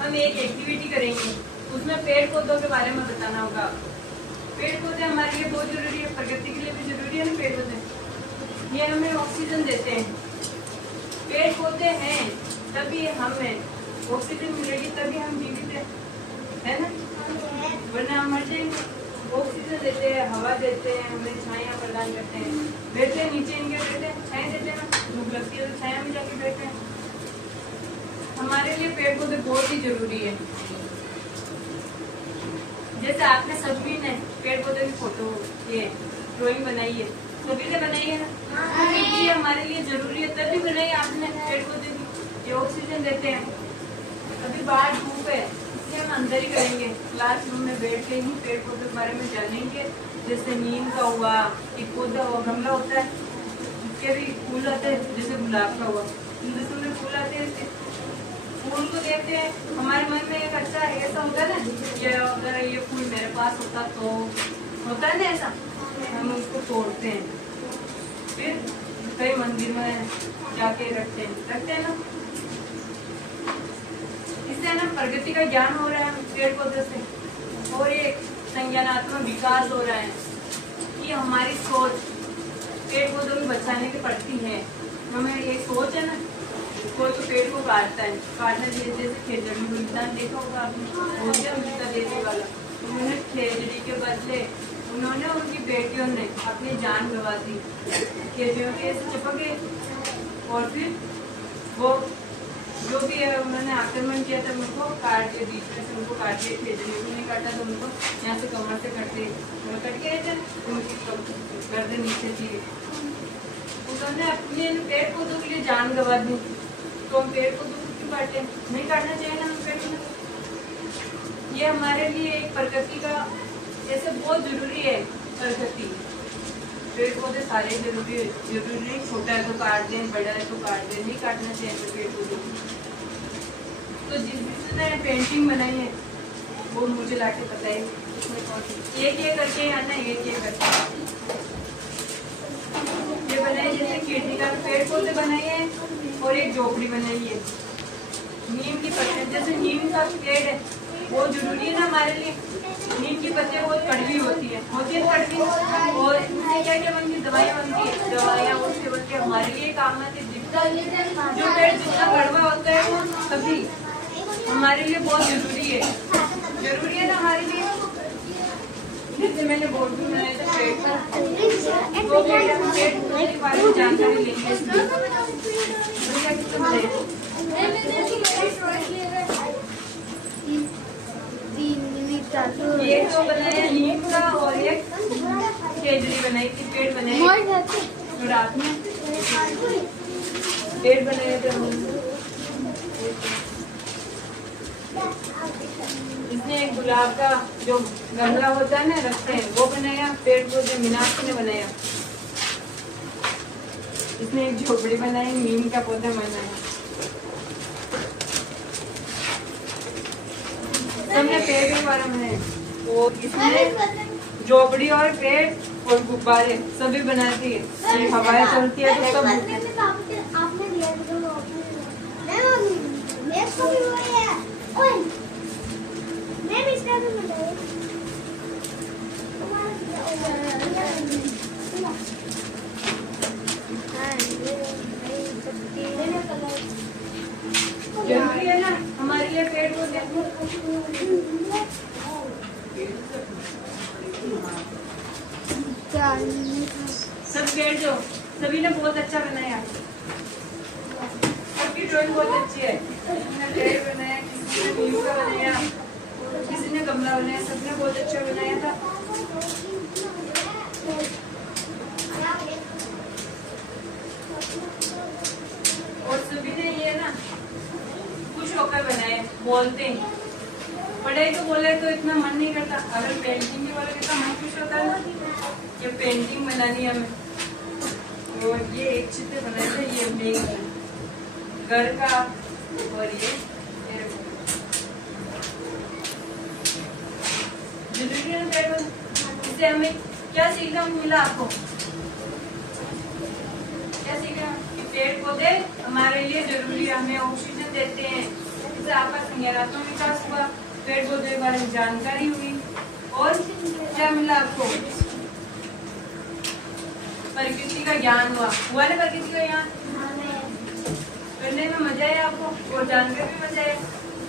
हम एक एक्टिविटी करेंगे, उसमें पेड़ पौधों के बारे में बताना होगा। पेड़ पौधे हमारे लिए बहुत जरूरी है, प्रकृति के लिए भी जरूरी है ना पेड़ पौधे। ये हमें ऑक्सीजन देते हैं। पेड़ पौधे हैं तभी हमें ऑक्सीजन मिलेगी, तभी हम जीवित है ना, वरना हम मर जाएंगे। ऑक्सीजन देते हैं, हवा देते हैं, हमें छाया प्रदान करते हैं। बैठते हैं नीचे इनके, बैठते हैं छाया देते हैं ना, धूप लगती है तो छाया में जाके बैठते हैं। हमारे लिए पेड़ पौधे बहुत ही जरूरी है। जैसे आपने सभी ने पेड़ पौधे की फोटो ये ड्राइंग बनाई है, सभी ने बनाई है ना, ये हमारे लिए जरूरी है तभी बनाई आपने पेड़ पौधे की। ये ऑक्सीजन देते हैं। अभी बाहर धूप है इसलिए हम अंदर ही करेंगे, क्लासरूम में बैठ के ही पेड़ पौधे के बारे में जानेंगे। जैसे नीम का हुआ, एक पौधा हुआ, गमला होता है, उसके भी फूल आते हैं, जैसे गुलाब का हुआ, जिसमें फूल आते हैं। फूल को देखते हैं, हमारे मन में एक अच्छा ऐसा होता है ना कि अगर ये फूल मेरे पास होता तो, होता है ना ऐसा, हम उसको तोड़ते हैं, फिर कई मंदिर में जाके रखते हैं ना। इससे ना प्रगति का ज्ञान हो रहा है पेड़ पौधे से, और एक संज्ञानात्मक विकास हो रहा है कि हमारी सोच पेड़ पौधों को बचाने की पड़ती है। हमें ये सोच है ना, कोई तो पेड़ को काटता है, काटना चाहिए। जैसे खेजड़ी बलिदान देखा होगा आपने, अमृता देवी वाला, उन्होंने खेजड़ी के बदले उन्होंने उनकी बेटियों ने अपनी जान गंवा दी। खेजड़ियों के ऐसे चिपके और फिर वो जो भी है उन्होंने आक्रमण किया था, उनको काट के बीच में से उनको काट के, खेजड़ियों को नहीं काटा तो उनको यहाँ से कमर से कट के थे, उनकी गर्दन नीचे थी। उन्होंने अपने पेड़ पौधों के लिए जान गंवा दी, तो हम पेड़ पौधों को क्यों काटे? नहीं काटना चाहिए ना हम पेड़ पौधे। ये हमारे लिए एक प्रकृति का जैसे बहुत जरूरी है। प्रकृति पेड़ पौधे सारे जरूरी नहीं, छोटा है तो काट दें, बड़ा है तो काट दें, नहीं काटना चाहिए पेड़ पौधों को। तो जिसने पेंटिंग बनाई है वो मुझे लाके बताइए इसमें कौन सी एक करके है ना, एक करके ये बनाई। जैसे खिड़की का पेड़ पौधे बनाए हैं और एक झोपड़ी बनाई है। नीम की पत्ते, जैसे नीम का पेड़ है वो जरूरी है ना हमारे लिए। नीम की पत्ते बहुत कड़वी होती है कड़वी, और इससे क्या क्या बनती है, दवाइयाँ बनती है, दवाइयाँ उससे बनती है, हमारे लिए काम आती है। जो पेड़ जितना कड़वा होता है वो सभी हमारे लिए बहुत जरूरी है ना हमारे लिए। जैसे मैंने बोर्ड भी बनाया था पेड़ पर, वो पेड़ के बारे में जानकारी लेंगे। ये तो बनाया नीम का और एक खेजड़ी बनाई थी, पेड़ बनाए रात में, पेड़ बनाए थे। इसने एक गुलाब का जो गमला होता है ना रखते हैं वो बनाया, पेड़ पौधे मीनाक्षी ने बनाया। इसने एक झोपड़ी बनाई, नीम का पौधा बनाया। सबने पेड़ के बारे में, वो इसने झोपड़ी और पेड़ और गुब्बारे सभी बनाए थे। हवाएं चलती है तो सब जरूरी है ना हमारे लिए पेड़ पौधे। सब पेड़ जो सभी ने बहुत अच्छा बनाया, सबकी ड्राइंग बहुत अच्छी है। किसी ने पेड़ बनाया, किसी ने नीम का बनाया, किसी ने गमला बनाया, सबने बहुत अच्छा बनाया था। और सभी ने ये ना खुश होकर बनाए, बोलते हैं। पढ़ाई तो बोले तो इतना मन नहीं करता, अगर पेंटिंग के वाले कितना मन खुश होता है ना, ये पेंटिंग बनानी है हमें। और ये एक चित्र बनाए थे, ये मेन घर का, और ये जरूरी है ना। इससे हमें क्या सीखना मिला आपको? क्या सीखा कि पेड़ पौधे हमारे लिए जरूरी है, हमें ऑक्सीजन देते हैं, इससे आपका संज्ञानात्मक विकास हुआ, पेड़ पौधे के बारे में जानकारी हुई, और क्या मिला आपको? प्रकृति का ज्ञान हुआ ना? प्रकृति का ज्ञान करने में मजा है आपको और जानकर भी मजा है।